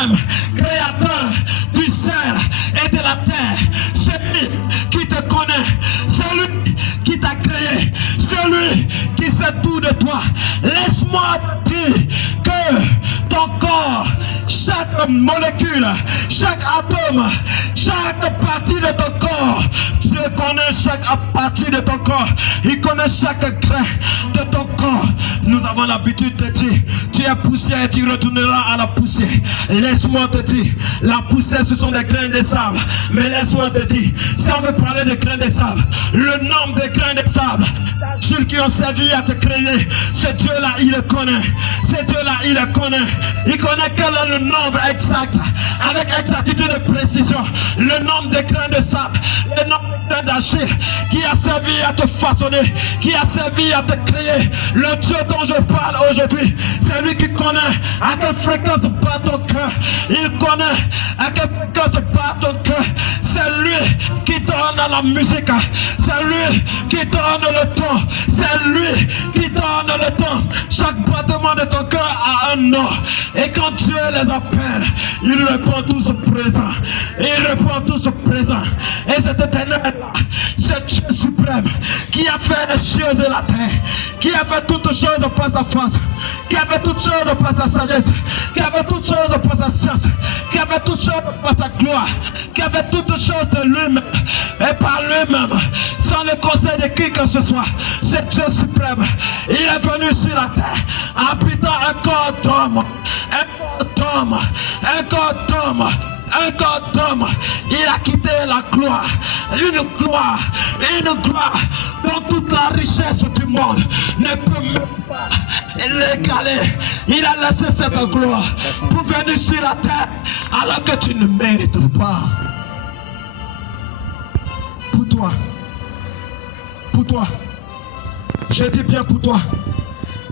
suprême, créateur du ciel et de la terre, celui qui te connaît, celui qui t'a créé, celui qui sait tout de toi. Laisse-moi te dire que ton corps, chaque molécule, chaque atome, chaque partie de ton corps, Dieu connaît chaque partie de ton corps. Il connaît chaque grain de ton corps. Nous avons l'habitude de dire, tu es poussière et tu retourneras à la poussière. Laisse-moi te dire, la poussière ce sont des grains de sable. Mais laisse-moi te dire, si on veut parler de grains de sable, le nombre de grains de sable, ceux qui ont servi à te créer, ce Dieu-là, il le connaît. Ce Dieu-là, il le connaît. Il connaît quel est le nombre exact, avec exactitude et précision, le nombre de grains de sable, le nombre de grains d'argile qui a servi à te façonner, qui a servi à te créer. Le Dieu dont je parle aujourd'hui, c'est lui qui connaît à quelle fréquence bat ton cœur. Il connaît à quelle fréquence bat ton cœur. C'est lui qui donne la musique, c'est lui qui donne le temps, c'est lui qui donne le temps. Chaque battement de ton cœur a un nom. Et quand Dieu les appelle, il répond tous présents. Il répond tous présents. Et cet éternel, c'est Dieu suprême qui a fait les cieux et la terre, qui a fait toutes choses par sa force, qui a fait toutes choses par sa sagesse, qui a fait toutes choses par sa science, qui a fait toutes choses par sa gloire, qui a fait toutes choses de lui-même et par lui-même, sans le conseil de qui que ce soit. C'est Dieu suprême. Il est venu sur la terre, habitant un corps d'homme, un corps d'homme, un corps d'homme, un corps d'homme. Il a quitté la gloire, une gloire dont toute la richesse du monde ne peut même pas l'égaler. Il a laissé cette gloire pour venir sur la terre alors que tu ne mérites pas. Pour toi, je dis bien pour toi.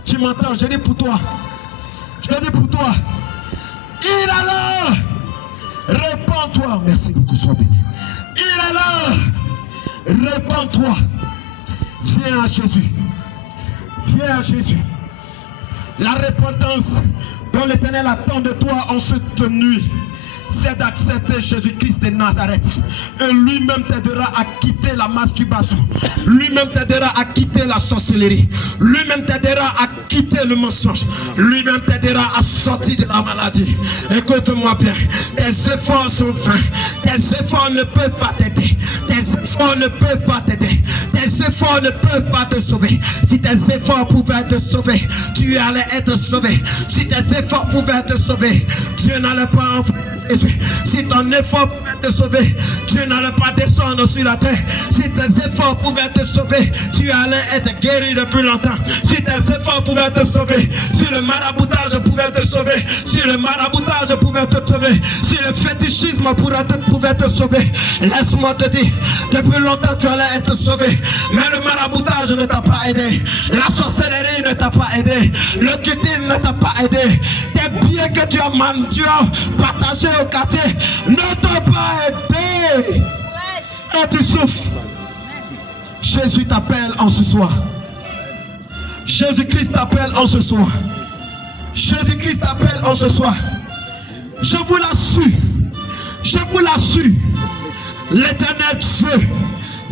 Tu m'entends? Je dis pour toi. Je dis pour toi. Il est là. Répands-toi. Merci beaucoup, sois béni. Il est là. Répands-toi. Viens à Jésus. Viens à Jésus. La repentance dont l'Éternel attend de toi en cette nuit, c'est d'accepter Jésus-Christ de Nazareth. Et lui-même t'aidera à quitter la masturbation. Lui-même t'aidera à quitter la sorcellerie. Lui-même t'aidera à quitter le mensonge. Lui-même t'aidera à sortir de la maladie. Écoute-moi bien. Tes efforts sont vains. Tes efforts ne peuvent pas t'aider. Tes efforts ne peuvent pas t'aider. Tes efforts ne peuvent pas te sauver. Si tes efforts pouvaient te sauver, tu allais être sauvé. Si tes efforts pouvaient te sauver, Dieu n'allait pas envoyer. Si ton effort pouvait te sauver, tu n'allais pas descendre sur la terre. Si tes efforts pouvaient te sauver, tu allais être guéri depuis longtemps. Si tes efforts pouvaient te sauver, si le maraboutage pouvait te sauver, si le maraboutage pouvait te sauver, si le fétichisme pouvait te sauver, laisse-moi te dire, depuis longtemps tu allais être sauvé. Mais le maraboutage ne t'a pas aidé, la sorcellerie ne t'a pas aidé, le cultisme ne t'a pas aidé, tes biens que tu as partagés au quartier ne t'ont pas aidé. Et tu souffres. Jésus t'appelle en ce soir. Jésus-Christ t'appelle en ce soir. Jésus-Christ t'appelle en ce soir. Je vous l'assure. Je vous l'assure. L'Éternel Dieu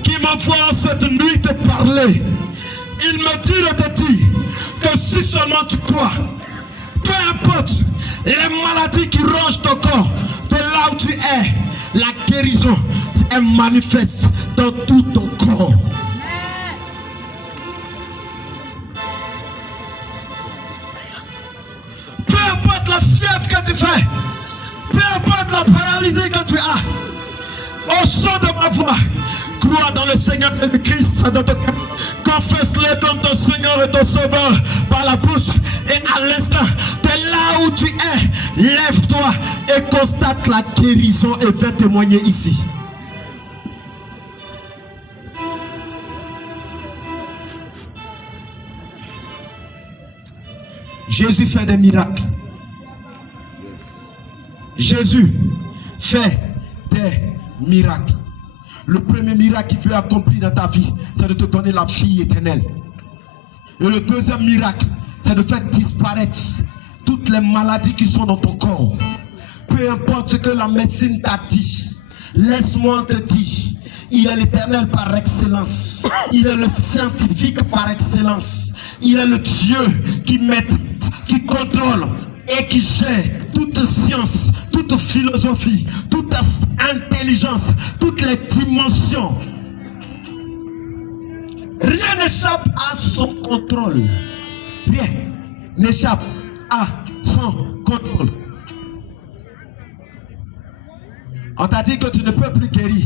qui m'envoie cette nuit te parler, il me dit de te dire que si seulement tu crois, peu importe les maladies qui rongent ton corps, de là où tu es, la guérison est manifeste dans tout ton corps. Peu importe la fièvre que tu fais, peu importe la paralysie que tu as, au son de ma voix, crois dans le Seigneur Jésus-Christ dans ton cœur. Confesse-le comme ton Seigneur et ton Sauveur par la bouche. Et à l'instant, de là où tu es, lève-toi et constate la guérison et viens témoigner ici. Jésus fait des miracles. Jésus fait des miracles. Le premier miracle qu'il veut accomplir dans ta vie, c'est de te donner la vie éternelle. Et le deuxième miracle, c'est de faire disparaître toutes les maladies qui sont dans ton corps. Peu peu importe ce que la médecine t'a dit, laisse-moi te dire, il est l'Éternel par excellence. Il est le scientifique par excellence. Il est le Dieu qui maîtrise, qui contrôle et qui gère toute science, toute philosophie, toute intelligence, toutes les dimensions. Rien n'échappe à son contrôle. Rien n'échappe à son contrôle. On t'a dit que tu ne peux plus guérir.